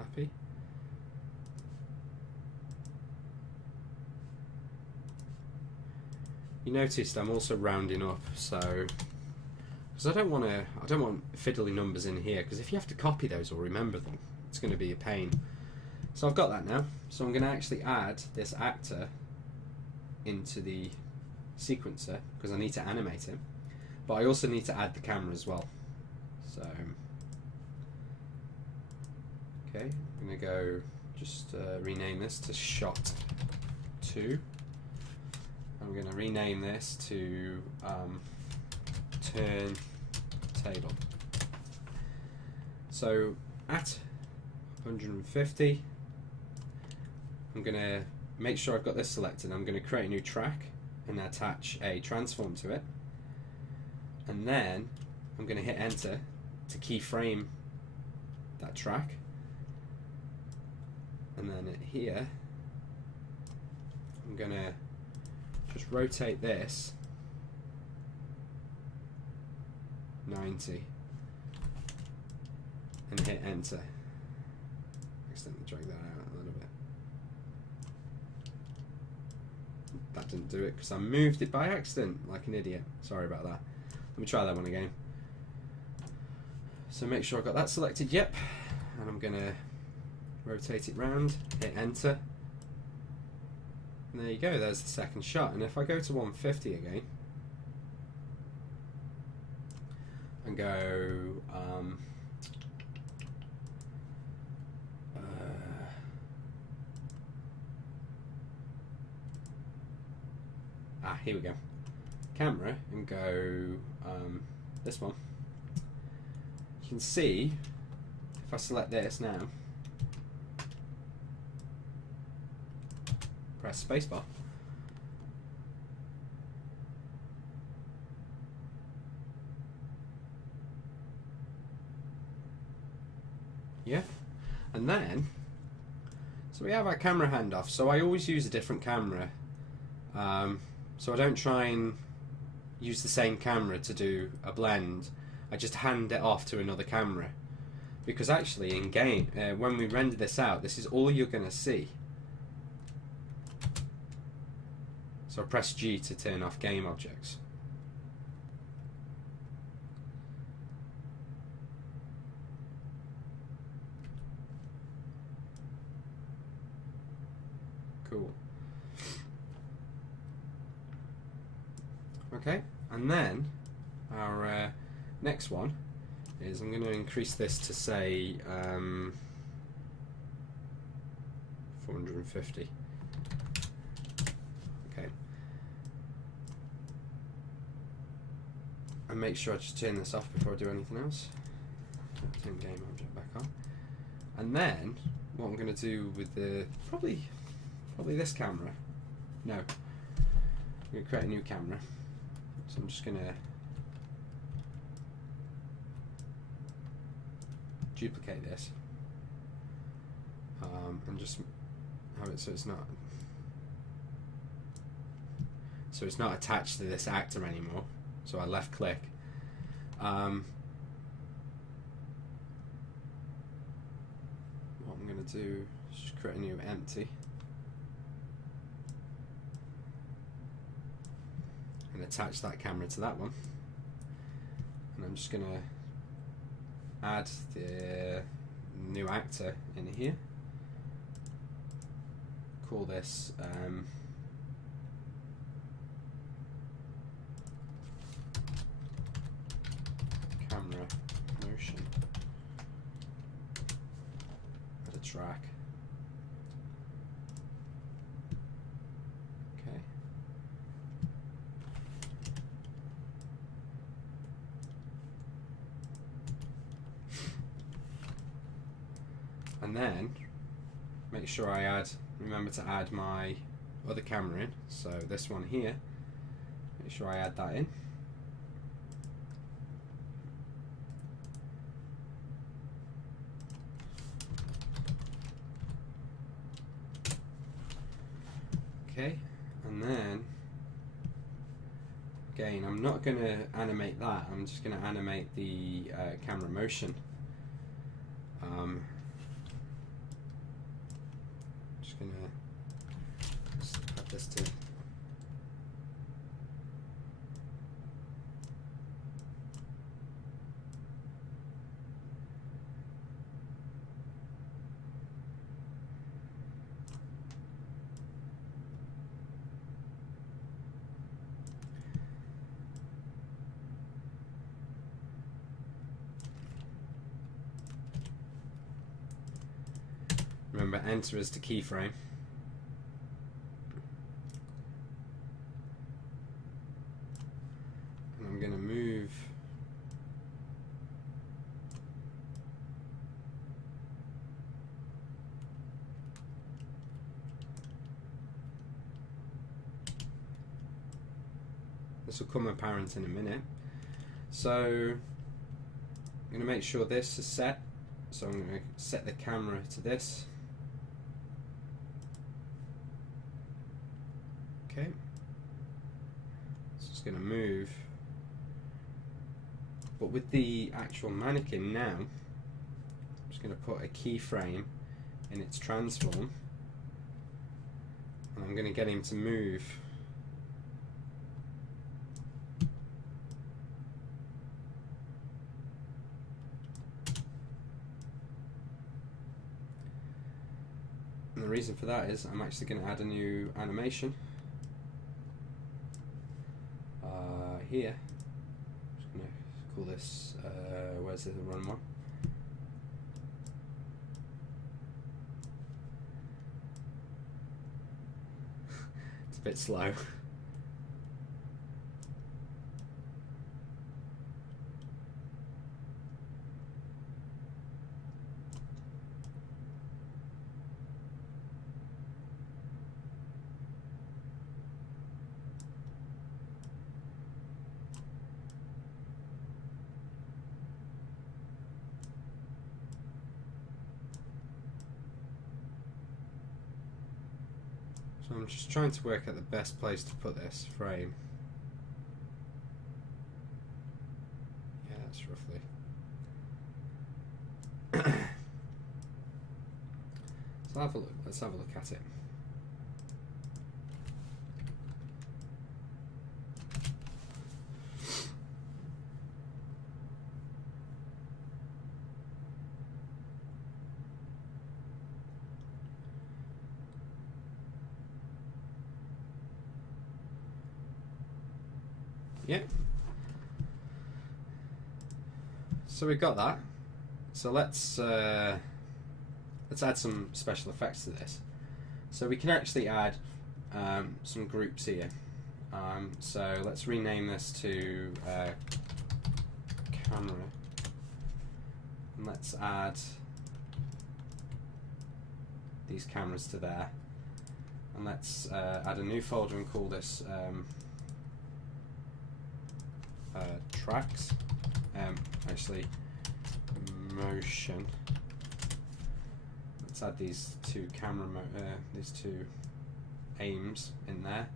Happy? You noticed I'm also rounding up, so because I don't want fiddly numbers in here, because if you have to copy those or remember them, it's going to be a pain. So I've got that now. So I'm going to actually add this actor into the sequencer because I need to animate him, but I also need to add the camera as well. So okay, I'm going to go just rename this to shot 2. I'm going to rename this to turn table. So at 150, I'm going to make sure I've got this selected. I'm going to create a new track and attach a transform to it, and then I'm going to hit enter to keyframe that track, and then here I'm going to just rotate this 90 and hit enter. Accidentally drag that out a little bit. That didn't do it because I moved it by accident like an idiot. Sorry about that. Let me try that one again. So make sure I've got that selected, yep, and I'm going to rotate it round, hit enter, and there you go, there's the second shot. And if I go to 150 again and go here we go, camera, and go this one, you can see if I select this now, press spacebar, yeah, and then so we have our camera handoff. So I always use a different camera, so I don't try and use the same camera to do a blend. I just hand it off to another camera, because actually in game, when we render this out, this is all you're going to see. So I press G to turn off game objects. Cool. Okay, and then our next one is I'm going to increase this to say 450. Okay. And make sure I just turn this off before I do anything else. Turn game object back on. And then what I'm going to do with the probably this camera. No. I'm going to create a new camera. So I'm just going to duplicate this and just have it so it's not attached to this actor anymore. So I left click. What I'm going to do is just create a new empty and attach that camera to that one, and I'm just going to add the new actor in here, call this camera motion, add a track. Okay. And then make sure I remember to add my other camera in, so this one here, make sure I add that in. Okay, and then again, I'm not going to animate that, I'm just going to animate the camera motion. gonna just add this to. Remember, enter is to keyframe. And I'm going to move this will come apparent in a minute. So I'm going to make sure this is set. So I'm going to set the camera to this. Okay, so it's going to move, but with the actual mannequin now, I'm just going to put a keyframe in its transform, and I'm going to get him to move and the reason for that is I'm actually going to add a new animation. Here, I'm just going to call this, where's the run one? It's a bit slow. So I'm just trying to work out the best place to put this frame. Yeah, that's roughly. So have a look. Let's have a look at it. Yeah. So we've got that. So let's add some special effects to this. So we can actually add some groups here. So let's rename this to camera, and let's add these cameras to there, and let's add a new folder and call this tracks, actually motion. Let's add these two these two aims in there.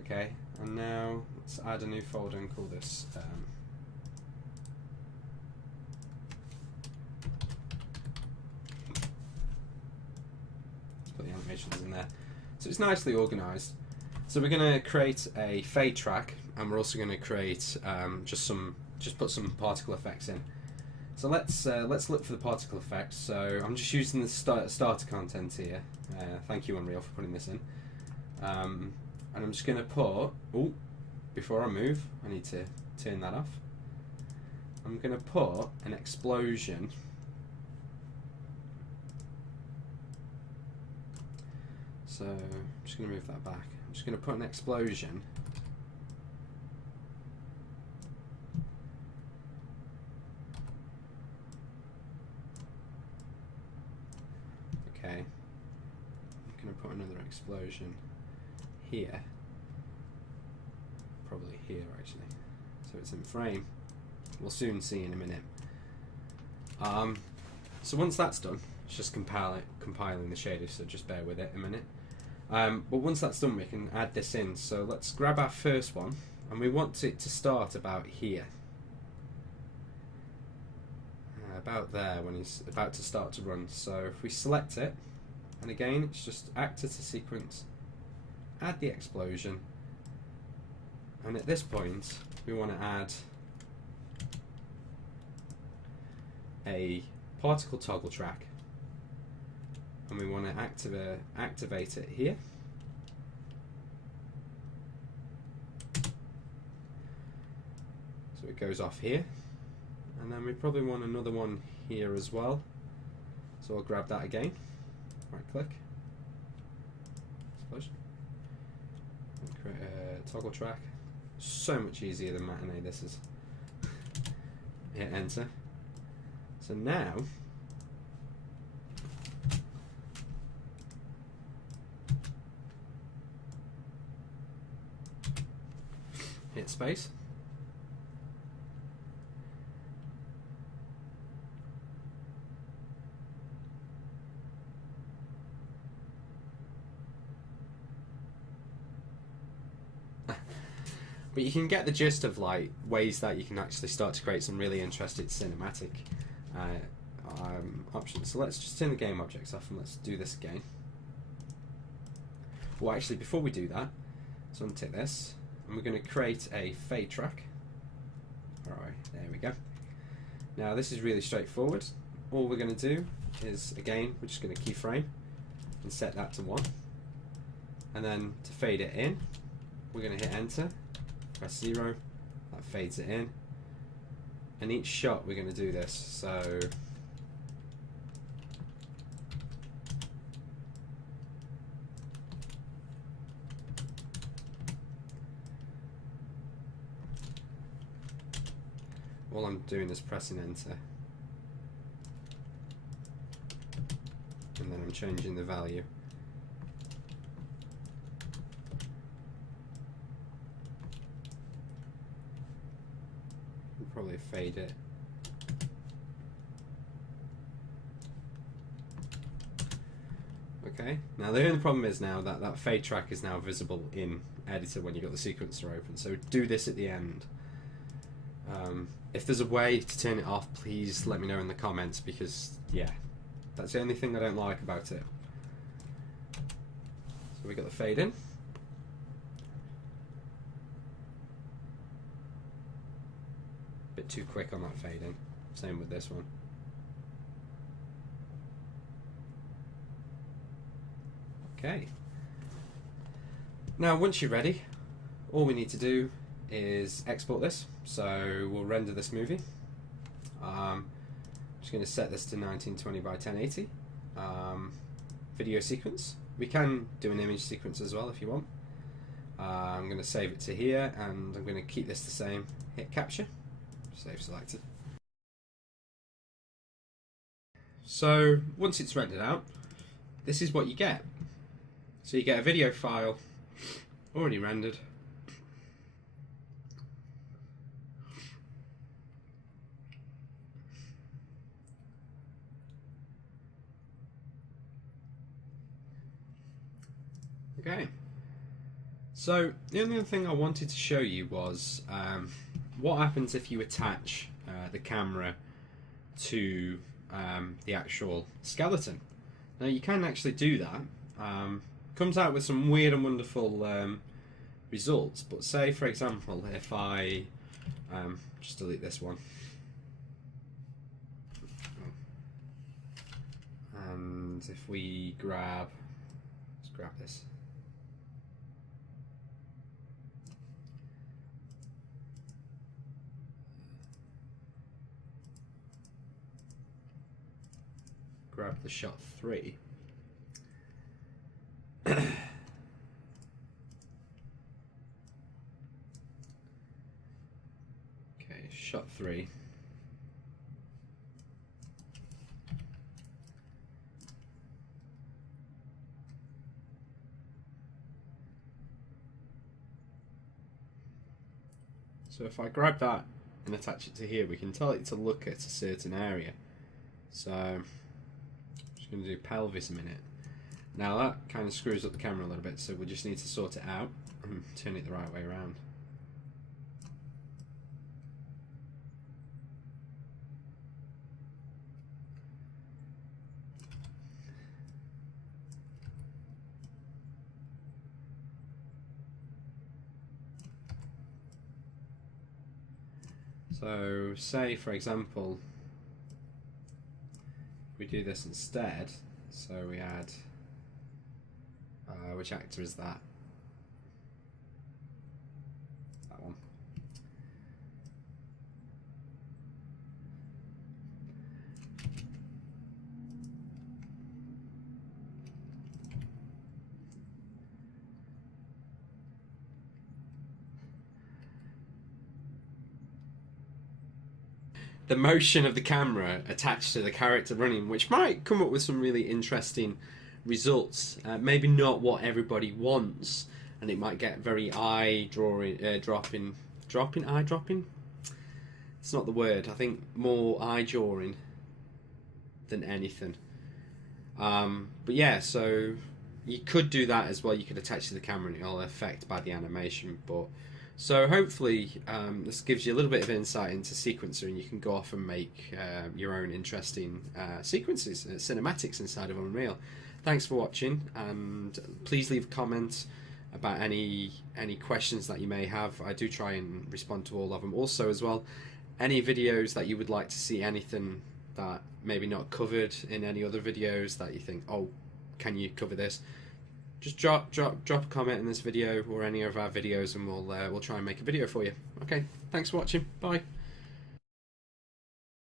Okay, and now let's add a new folder and call this let's put the animations in there. So it's nicely organised. So we're going to create a fade track, and we're also going to create just put some particle effects in. So let's look for the particle effects. So I'm just using the starter content here. Thank you, Unreal, for putting this in. And I'm just going to put, before I move, I need to turn that off. I'm going to put an explosion. So I'm just going to move that back. I'm just going to put an explosion. Okay. I'm going to put another explosion here. Probably here, actually. So it's in frame. We'll soon see in a minute. So once that's done, it's just compiling the shaders, so just bear with it a minute. But once that's done, we can add this in. So let's grab our first one, and we want it to start about here. About there, when he's about to start to run. So if we select it, And again, it's just actor to sequence, add the explosion, and at this point we want to add a particle toggle track, and we want to activate it here. So it goes off here, and then we probably want another one here as well. So I'll grab that again, right click, explosion, and create a toggle track. So much easier than Matinee this is. Hit enter. So now hit space. But you can get the gist of like ways that you can actually start to create some really interesting cinematic options. So let's just turn the game objects off and let's do this again. Well, actually, before we do that, so I'm going to take this and we're going to create a fade track. Alright, there we go. Now this is really straightforward. All we're going to do is, again, we're just going to keyframe and set that to 1. And then to fade it in, we're going to hit enter. Press 0, that fades it in, and each shot we're going to do this. So all I'm doing is pressing enter, and then I'm changing the value. Probably fade it. Okay, now the only problem is now that that fade track is now visible in editor when you've got the sequencer open, so do this at the end. If there's a way to turn it off, please let me know in the comments, because yeah, that's the only thing I don't like about it. So we got the fade in. Bit too quick on that fade in. Same with this one. Okay. Now once you're ready, all we need to do is export this. So we'll render this movie. I'm just going to set this to 1920 by 1080. Video sequence. We can do an image sequence as well if you want. I'm going to save it to here, and I'm going to keep this the same. Hit capture. Save selected. So once it's rendered out, this is what you get. So you get a video file already rendered. Okay. So the only other thing I wanted to show you was what happens if you attach the camera to the actual skeleton. Now you can actually do that. Comes out with some weird and wonderful results, but say for example if I just delete this one, and if we let's grab this. Grab the shot 3. Okay, shot 3. So if I grab that and attach it to here, we can tell it to look at a certain area. So I'm just going to do pelvis a minute. Now that kind of screws up the camera a little bit, so we just need to sort it out and turn it the right way around. So say for example we do this instead, so we add which actor is that? That one. The motion of the camera attached to the character running, which might come up with some really interesting results. Maybe not what everybody wants, and it might get very eye dropping. It's not the word. I think more eye drawing than anything. But yeah, so you could do that as well. You could attach to the camera and it'll affect by the animation. But so hopefully this gives you a little bit of insight into Sequencer, and you can go off and make your own interesting sequences, cinematics inside of Unreal. Thanks for watching, and please leave comments about any questions that you may have. I do try and respond to all of them. Also as well, any videos that you would like to see, anything that maybe not covered in any other videos that you think, oh, can you cover this? Just drop a comment in this video or any of our videos, and we'll try and make a video for you. Okay, thanks for watching. Bye.